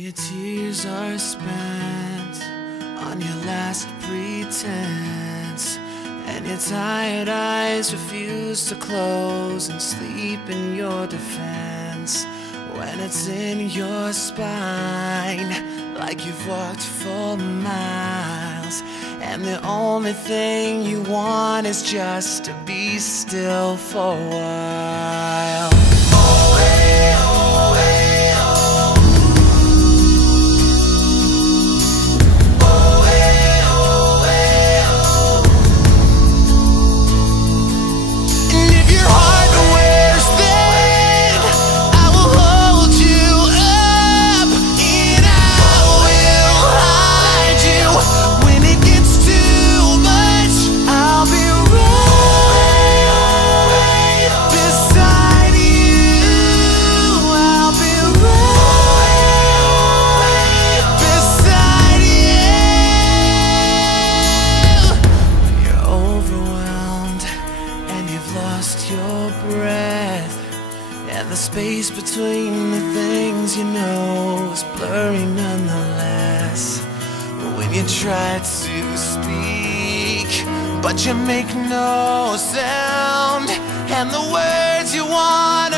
your tears are spent on your last pretense, and your tired eyes refuse to close and sleep in your defense, when it's in your spine, like you've walked for miles, and the only thing you want is just to be still for a while. Oh, hey, oh, hey, oh. Oh, hey, oh, hey, oh. And if your heart wears thin, I will hold you up, and I will hide you. When it gets too much, I'll be right beside you. I'll be right beside you. You're overwhelmed and you've lost your breath, and the space between the things you know is blurry nonetheless. When you try to speak, but you make no sound, and the words you wanna